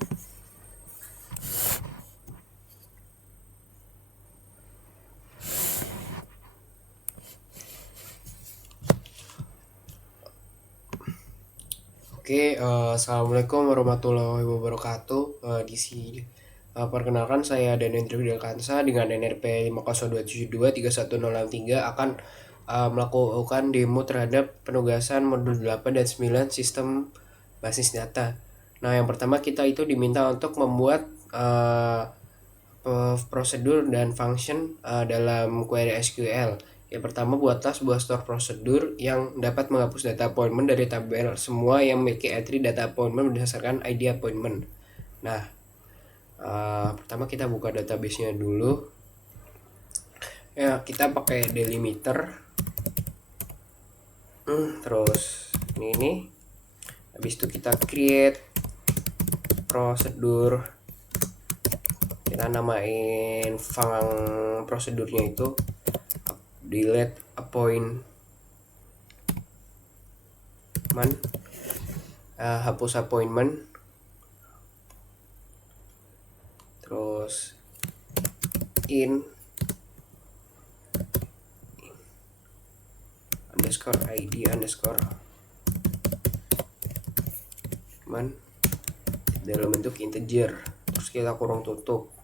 Oke, assalamualaikum warahmatullahi wabarakatuh. Di sini perkenalkan saya Danendra Widakansa dengan NRP 502723163 akan melakukan demo terhadap penugasan modul 8 dan 9 sistem basis data. Nah, yang pertama kita itu diminta untuk membuat prosedur dan function dalam query SQL. Yang pertama, buatlah sebuah store prosedur yang dapat menghapus data appointment dari tabel semua yang memiliki entry data appointment berdasarkan ID appointment. Nah, pertama kita buka database-nya dulu. Ya, kita pakai delimiter. Terus ini. Habis itu kita create prosedur. Kita namain prosedurnya itu delete appointment, hapus appointment, terus in underscore id underscore man dalam bentuk integer, terus kita kurung tutup,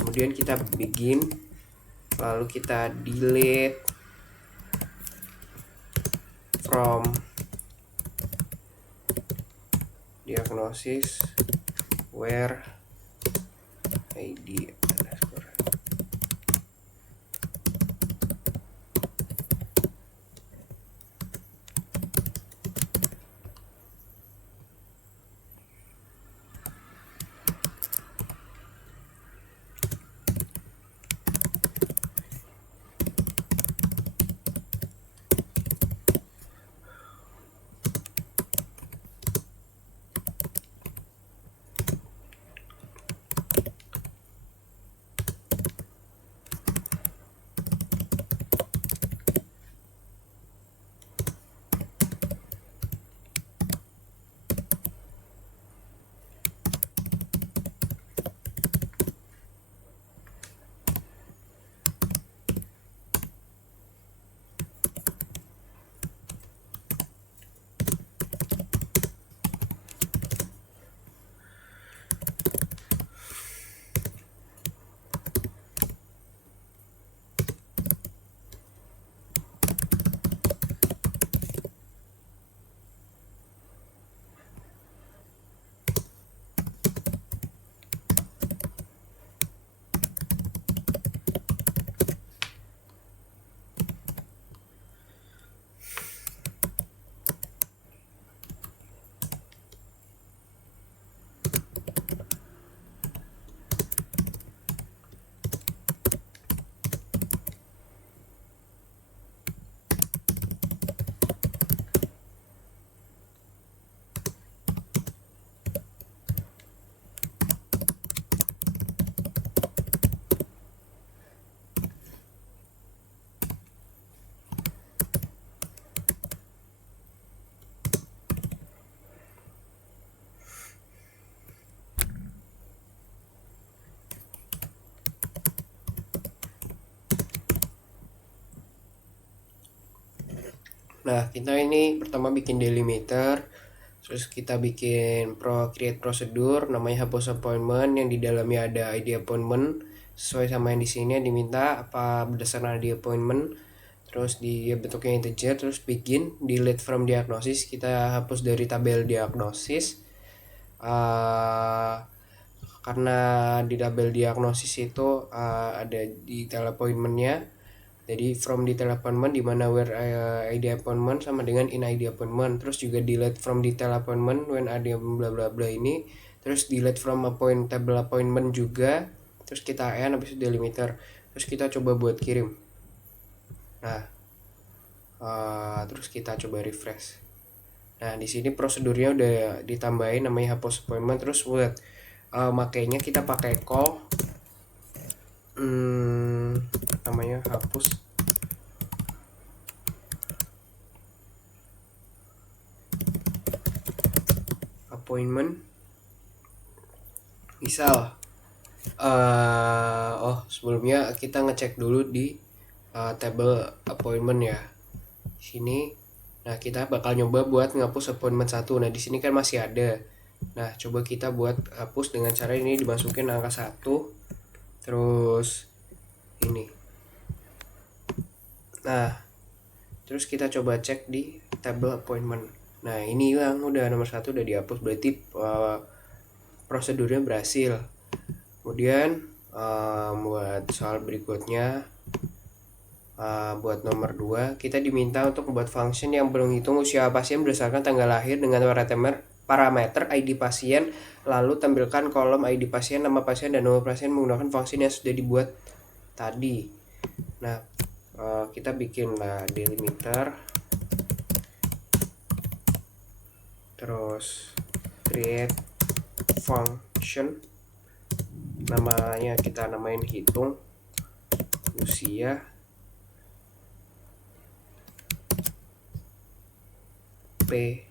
kemudian kita begin, lalu kita delete from diagnosis where id underscore. Nah, kita ini pertama bikin delimiter, terus kita bikin create prosedur namanya hapus appointment yang di dalamnya ada ID appointment sesuai sama yang di sini yang diminta apa berdasarkan ID appointment. Terus di bentuknya integer, terus begin delete from diagnosis, kita hapus dari tabel diagnosis. Karena di tabel diagnosis itu ada di appointmentnya, jadi from detail appointment di mana where ID appointment sama dengan in ID appointment, terus juga delete from detail appointment when ada bla bla bla ini, terus delete from table appointment juga, terus kita n habis itu delimiter, terus kita coba buat kirim. Nah, terus kita coba refresh. Nah, di sini prosedurnya udah ditambahin namanya hapus appointment, terus buat makainya kita pakai call namanya hapus appointment Misal sebelumnya kita ngecek dulu di table appointment ya. Sini. Nah, kita bakal nyoba buat ngapus appointment 1. Nah, di sini kan masih ada. Nah, coba kita buat hapus dengan cara ini, dimasukin angka 1 terus ini. Nah, terus kita coba cek di table appointment. Nah, ini yang udah nomor 1 udah dihapus, berarti prosedurnya berhasil. Kemudian buat soal berikutnya, buat nomor 2 kita diminta untuk membuat function yang menghitung usia pasien berdasarkan tanggal lahir dengan parameter ID pasien, lalu tampilkan kolom ID pasien, nama pasien, dan nomor pasien menggunakan function yang sudah dibuat tadi. Nah, kita bikinlah delimiter, terus create function, namanya kita namain hitung usia P.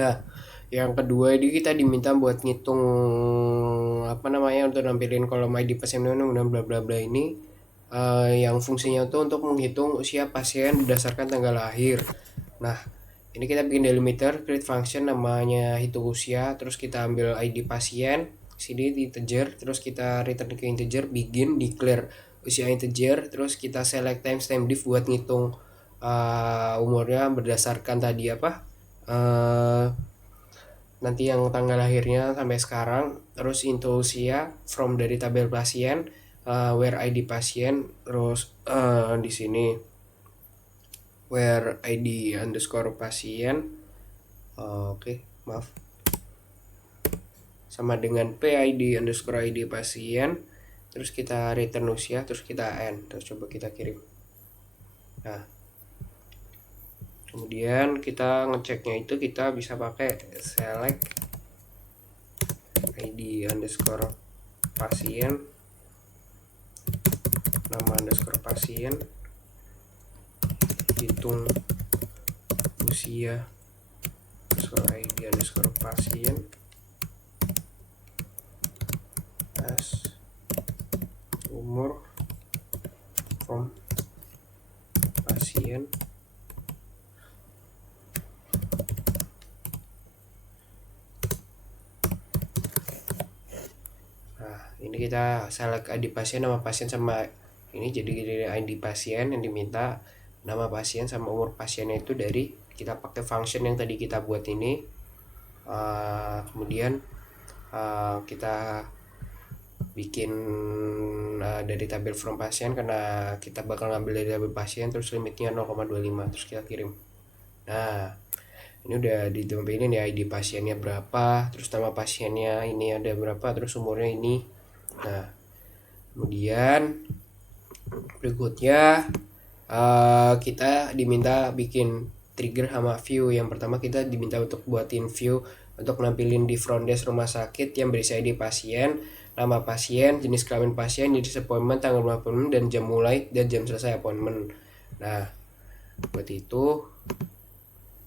Nah, yang kedua ini kita diminta buat ngitung untuk nampilin kolom ID pasien dan bla bla bla ini, yang fungsinya itu untuk menghitung usia pasien berdasarkan tanggal lahir. Nah, ini kita bikin delimiter, create function namanya hitung usia, terus kita ambil ID pasien, sini di integer, terus kita return ke integer, begin, declare usia integer, terus kita select timestamp diff buat ngitung umurnya berdasarkan tadi nanti yang tanggal lahirnya sampai sekarang, terus into usia from dari tabel pasien, where ID pasien, terus di sini where ID underscore pasien, maaf, sama dengan PID underscore ID pasien, terus kita return usia, terus kita end, terus coba kita kirim. Nah, kemudian kita ngeceknya itu kita bisa pakai select ID underscore pasien, nama underscore pasien, hitung usia underscore ID underscore pasien, as umur from pasien, ini kita select ID pasien, nama pasien, sama ini jadi ID pasien yang diminta. nama pasien sama umur pasiennya itu dari kita pakai function yang tadi kita buat ini. Kemudian kita bikin dari tabel from pasien, karena kita bakal ngambil dari tabel pasien, terus limitnya 0,25, terus kita kirim. Nah, ini udah ditampilin ya ID pasiennya berapa, terus nama pasiennya ini ada berapa, terus umurnya ini. Nah, kemudian berikutnya kita diminta bikin trigger sama view. Yang pertama kita diminta untuk buatin view untuk nampilin di front desk rumah sakit yang berisi ID pasien, nama pasien, jenis kelamin pasien, jenis appointment, tanggal mulai appointment, dan jam mulai dan jam selesai appointment. Nah, buat itu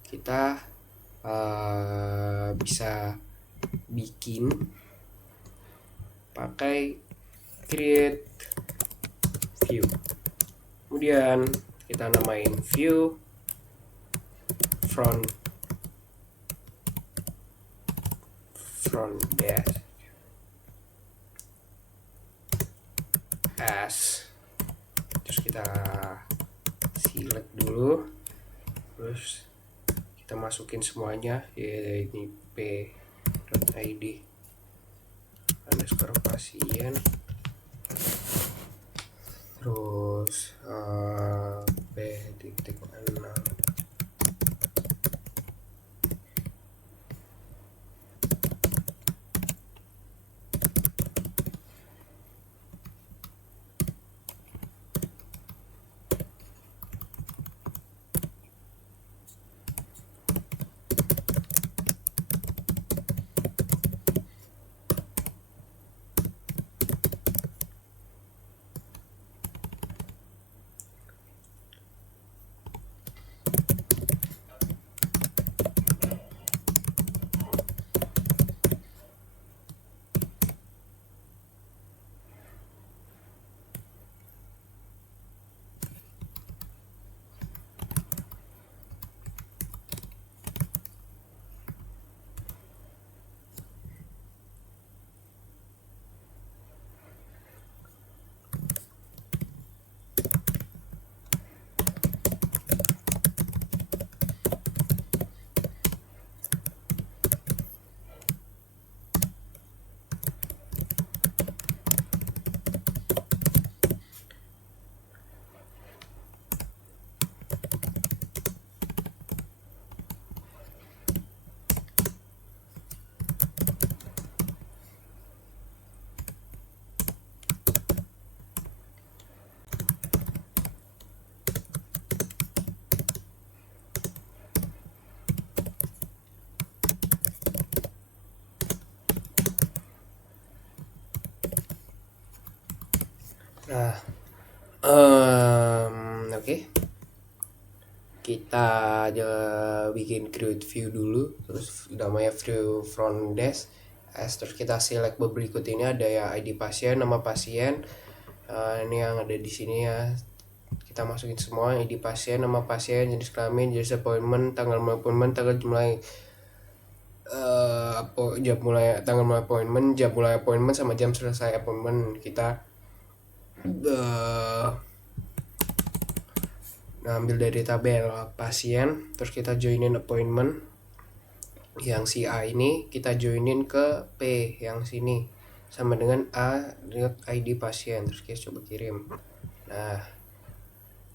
kita bisa bikin pakai create view. Kemudian kita namain view front desk as, terus kita select dulu, terus kita masukin semuanya, ya ini p.id underscore pasien, terus p.6. Nah, oke. Kita bikin create view dulu, terus namanya view front desk as, terus kita select berikut ini ada ya ID pasien, nama pasien, ini yang ada di sini ya, kita masukin semua ID pasien, nama pasien, jenis kelamin, jenis appointment, tanggal mulai appointment, tanggal mulai jam mulai, tanggal mulai appointment, jam mulai appointment, sama jam selesai appointment. Kita ambil dari tabel pasien, terus kita joinin appointment yang si A ini, kita joinin ke P yang sini sama dengan A ID pasien, terus kita coba kirim. Nah,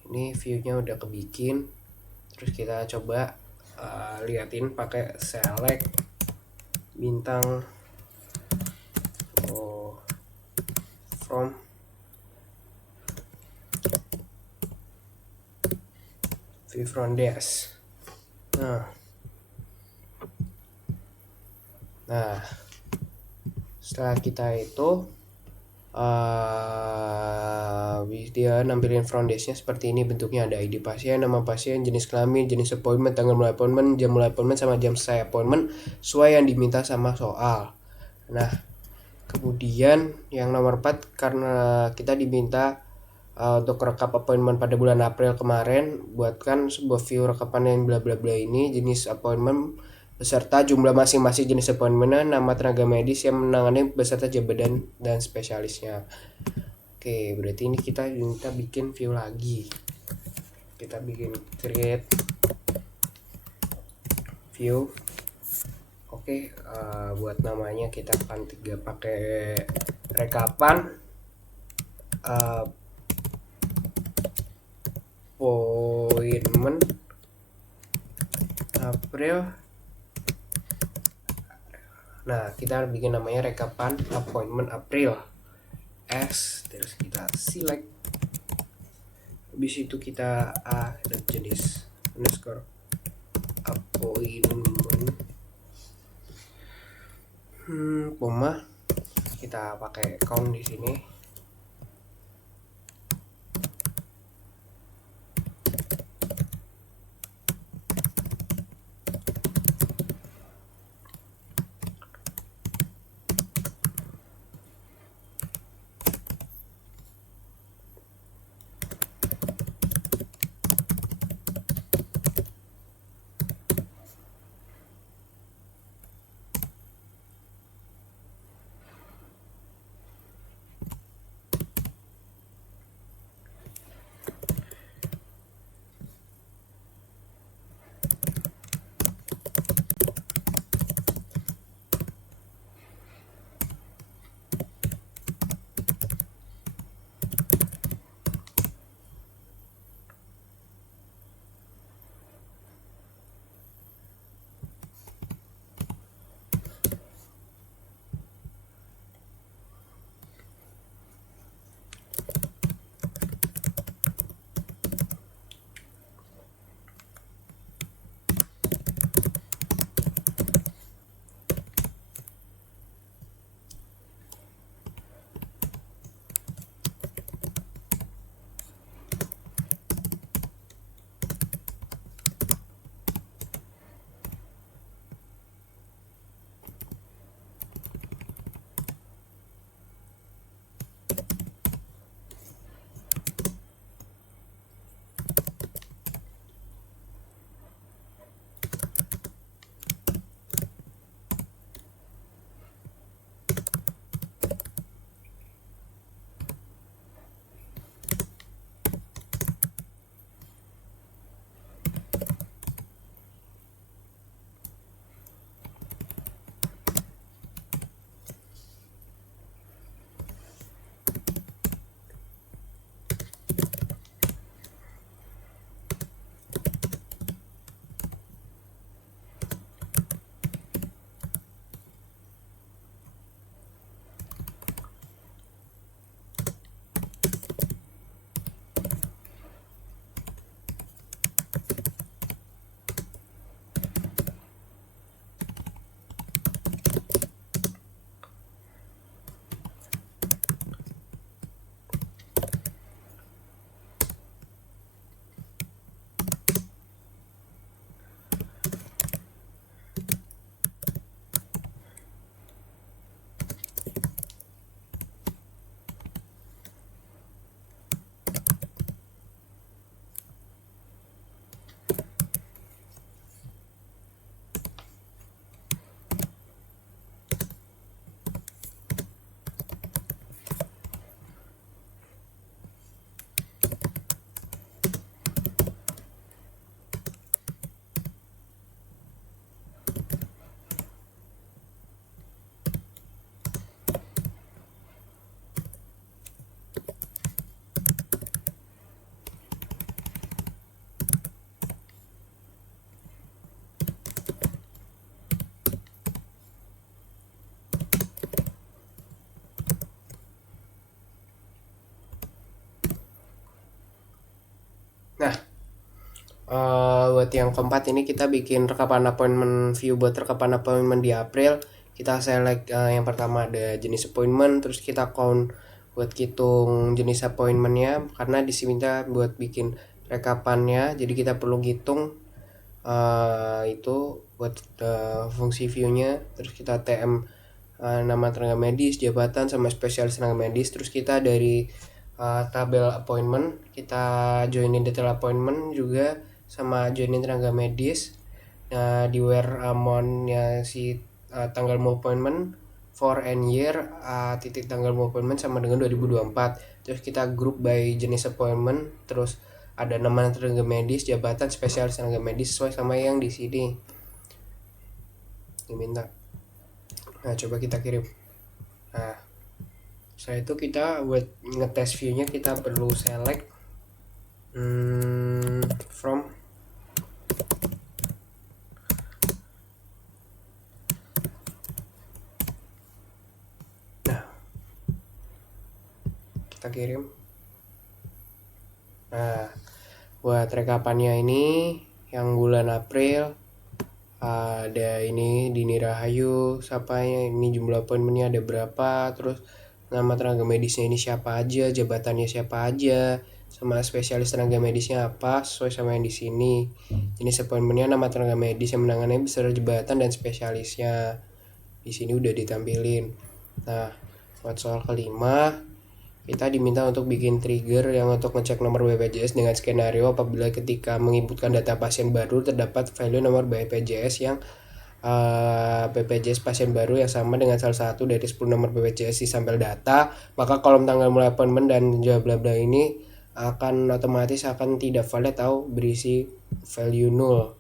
ini viewnya udah kebikin, terus kita coba liatin pakai select bintang from view front desk. Nah, setelah kita itu dia nampilin front desk-nya seperti ini bentuknya, ada ID pasien, nama pasien, jenis kelamin, jenis appointment, tanggal mulai appointment, jam mulai appointment, sama jam selesai appointment sesuai yang diminta sama soal. Nah, kemudian yang nomor 4, karena kita diminta untuk rekap appointment pada bulan April kemarin, buatkan sebuah view rekapan yang bla bla bla ini, jenis appointment beserta jumlah masing-masing jenis appointment, nama tenaga medis yang menangani beserta jabatan dan spesialisnya. Oke, berarti ini kita minta bikin view lagi. kita bikin create view. Oke, buat namanya kita akan pakai rekapan appointment April. Nah, kita bikin namanya rekapan appointment April X, terus kita select. Habis itu kita dan jenis underscore appointment koma, kita pakai count di sini. Nah, buat yang keempat ini kita bikin rekapan appointment view. Buat rekapan appointment di April, kita select yang pertama ada jenis appointment, terus kita count buat hitung jenis appointmentnya, karena di sini kita buat bikin rekapannya, jadi kita perlu hitung itu buat fungsi viewnya. Terus kita tm nama tenaga medis, jabatan, sama spesialis tenaga medis. Terus kita dari tabel appointment kita joinin detail appointment juga, sama joinin tenaga medis. Nah, di where amount-nya si tanggal mau appointment for and year titik tanggal mau appointment sama dengan 2024. Terus kita group by jenis appointment, terus ada nama tenaga medis, jabatan spesialis tenaga medis sesuai sama yang di sini diminta. Nah, coba kita kirim. Nah, setelah itu kita buat ngetes view-nya kita perlu select from. Nah, kita kirim. Nah, buat rekapannya ini yang bulan April ada ini Dini Rahayu, siapa ini, jumlah appointmentnya ada berapa, terus nama tenaga medisnya ini siapa aja, jabatannya siapa aja, sama spesialis tenaga medisnya apa sesuai sama yang di sini. Jenis appointmentnya, nama tenaga medis yang menangani beserta jabatan dan spesialisnya di sini udah ditampilin. Nah, buat soal kelima kita diminta untuk bikin trigger yang untuk ngecek nomor BPJS dengan skenario apabila ketika menginputkan data pasien baru terdapat value nomor BPJS yang BPJS pasien baru yang sama dengan salah satu dari 10 nomor BPJS di sampel data, maka kolom tanggal mulai appointment dan bla bla ini akan otomatis akan tidak valid atau berisi value null.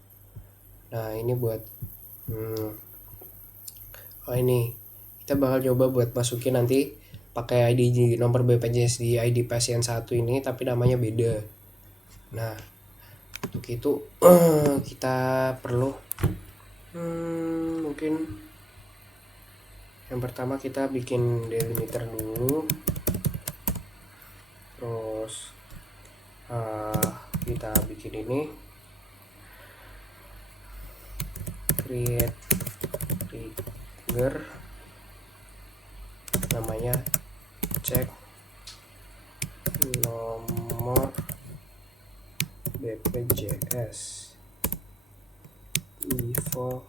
Nah, ini buat ini kita bakal coba buat masukin nanti pakai ID nomor BPJS di ID pasien 1 ini tapi namanya beda. Nah, untuk itu kita perlu mungkin yang pertama kita bikin delimiter dulu, terus kita bikin ini create trigger namanya cek nomor BPJS info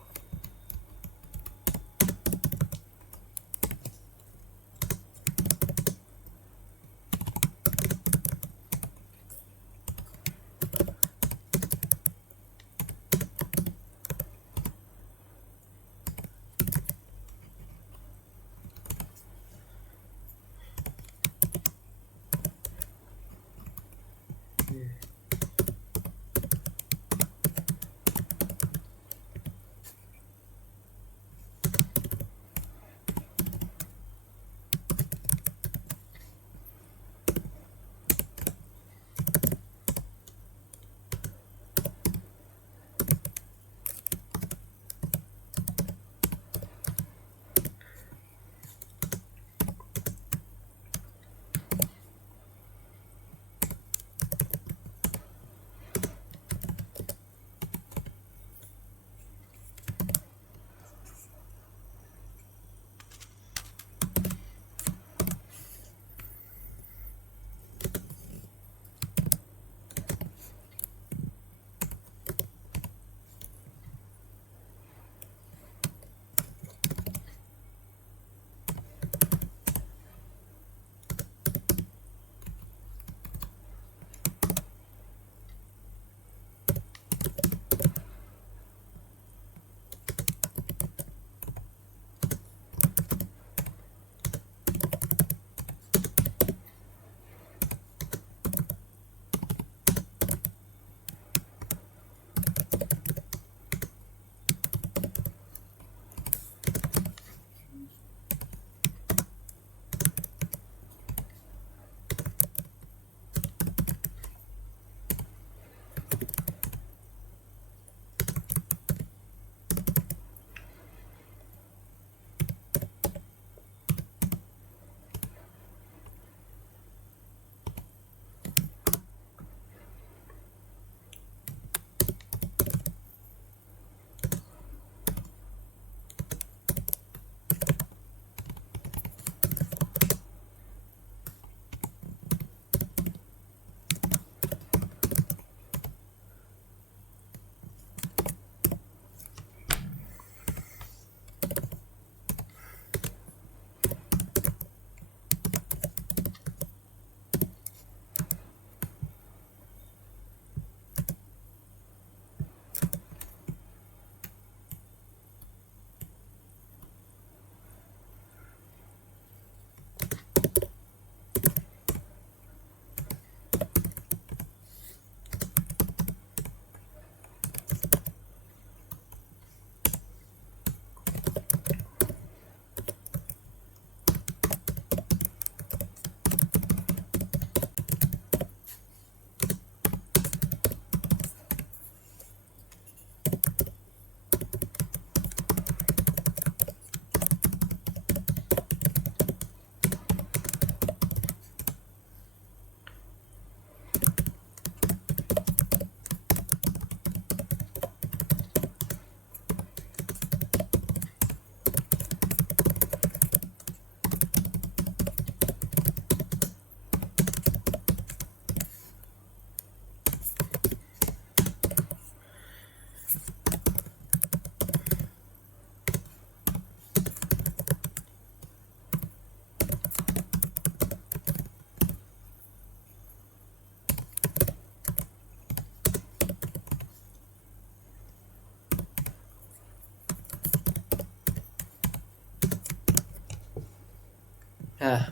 Nah,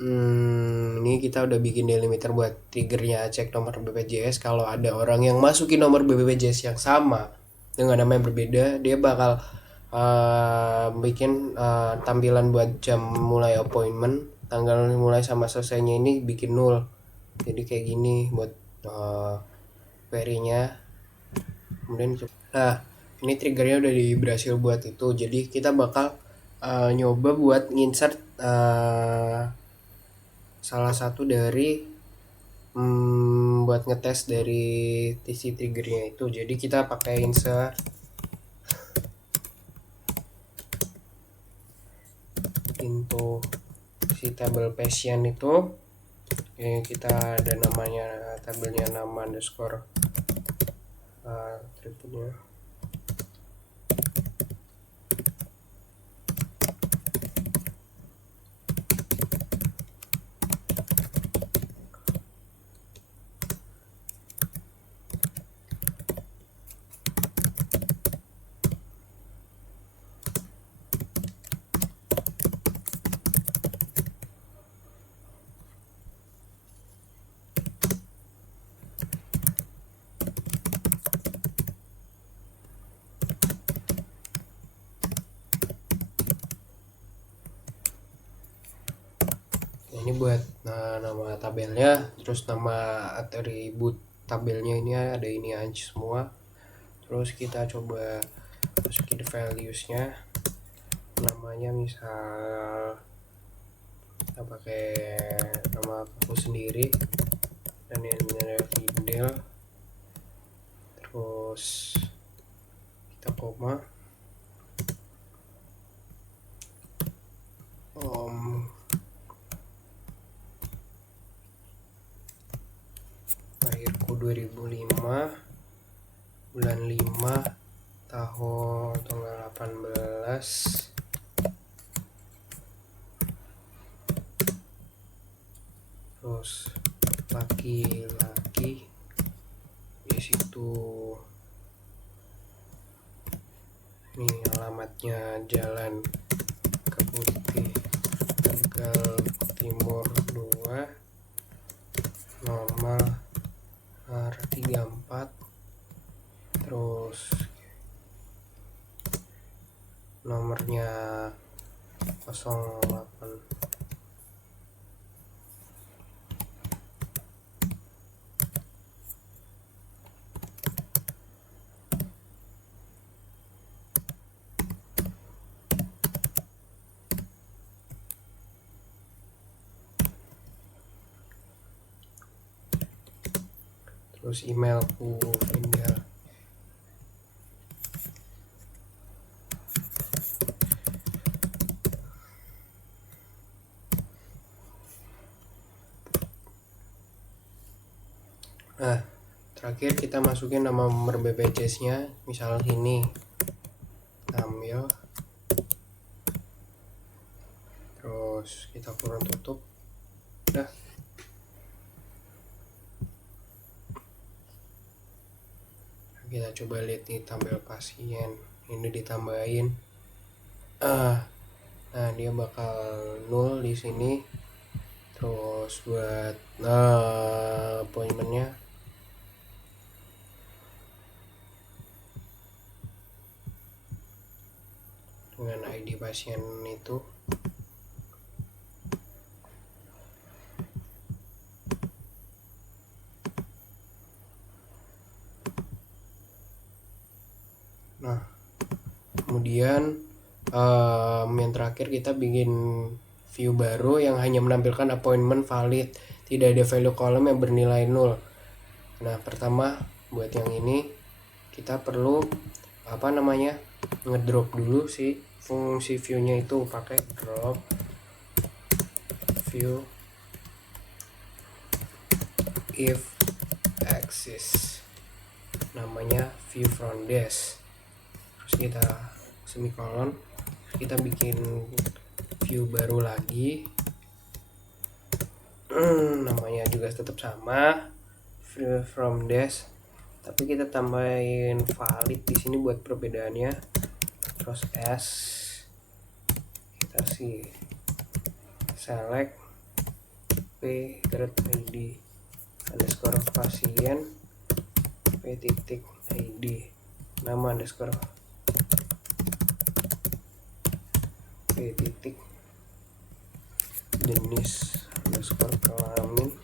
ini kita udah bikin delimiter buat triggernya cek nomor BPJS. Kalau ada orang yang masukin nomor BPJS yang sama dengan nama yang berbeda, dia bakal bikin tampilan buat jam mulai appointment, tanggal mulai sama selesainya ini bikin nol. Jadi kayak gini buat query-nya. Kemudian nah, ini triggernya udah berhasil buat itu. Jadi kita bakal nyoba buat insert salah satu dari buat ngetes dari si triggernya itu. Jadi kita pakai insert into si tabel patient itu. Kita ada namanya, tabelnya nama underscore atributnya. Ini buat nama tabelnya, terus nama atribut tabelnya ini ada ini aja semua. Terus kita coba masukin values-nya, namanya misal kita pakai nama aku sendiri dan ini ada Fidel, terus kita koma lahirku 2005, bulan 5, tahun tanggal 18, terus laki-laki, di situ ini alamatnya Jalan Keputih Tegal Timur 2, nomor 34, terus nomornya 08. Terus emailku Vindel. Nah, terakhir kita masukin nama nomor BPJS nya, misal ini ambil, terus kita kurang tutup. Udah, kita coba lihat nih tabel pasien ini ditambahin. Nah, dia bakal nol di sini. Terus buat appointmentnya dengan ID pasien itu nah, kemudian yang terakhir kita bikin view baru yang hanya menampilkan appointment valid, tidak ada value column yang bernilai 0. Nah, pertama buat yang ini kita perlu ngedrop dulu sih fungsi view-nya itu, pakai drop view if exists, namanya view from dash. Terus kita semikolon, kita bikin view baru lagi, namanya juga tetap sama, view from dash, tapi kita tambahin valid di sini buat perbedaannya. Terus s kita sih select p id underscore pasien p titik id nama underscore p titik jenis underscore kelamin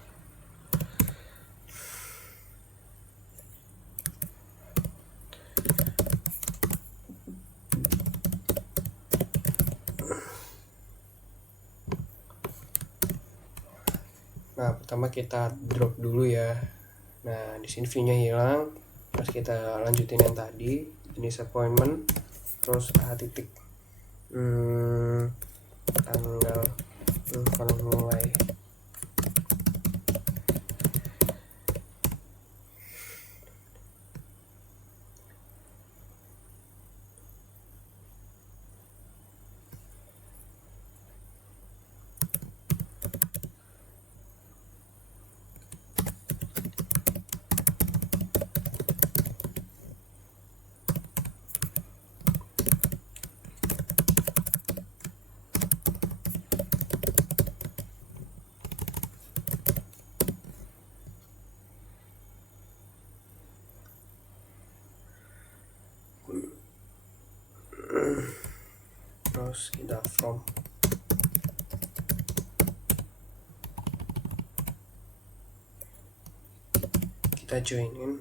Nah, pertama kita drop dulu ya. Nah, di sini view-nya hilang. Terus kita lanjutin yang tadi, jenis appointment, terus titik tanggal kalau mulai. Terus kita from kita join in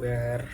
where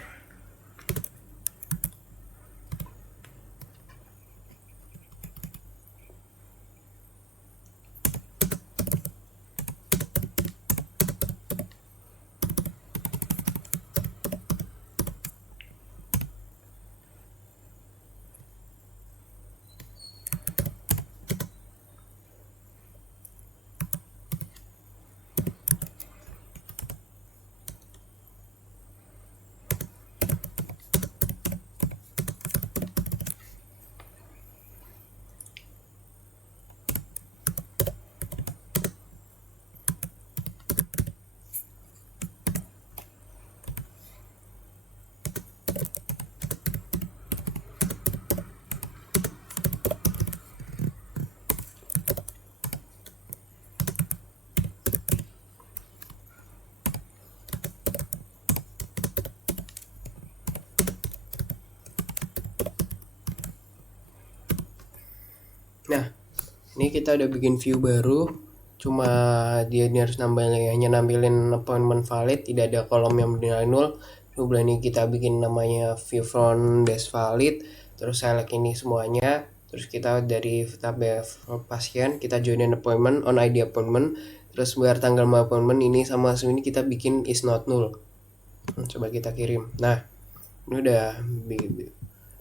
Nah, ini kita udah bikin view baru. Cuma dia ini harus hanya nampilin appointment valid, tidak ada kolom yang bernilai 0. Coba ini kita bikin namanya view front desk valid. Terus select ini semuanya. Terus kita dari tab pasien kita join appointment on ID appointment. Terus biar tanggal appointment ini sama ini kita bikin is not null. Coba kita kirim. Nah, ini udah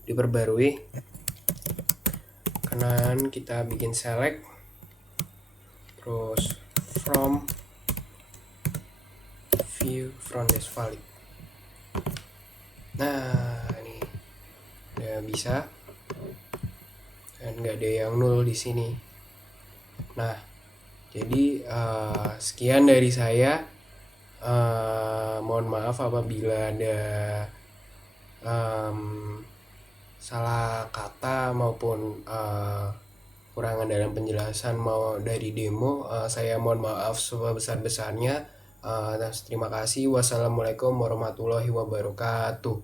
diperbarui. Kanan kita bikin select, terus from view front desk valid. Nah, ini udah bisa dan nggak ada yang nol di sini. Nah, jadi sekian dari saya. Mohon maaf apabila ada salah kata maupun kurangan dalam penjelasan mau dari demo. Saya mohon maaf sebesar-besarnya. Terima kasih. Wassalamualaikum warahmatullahi wabarakatuh.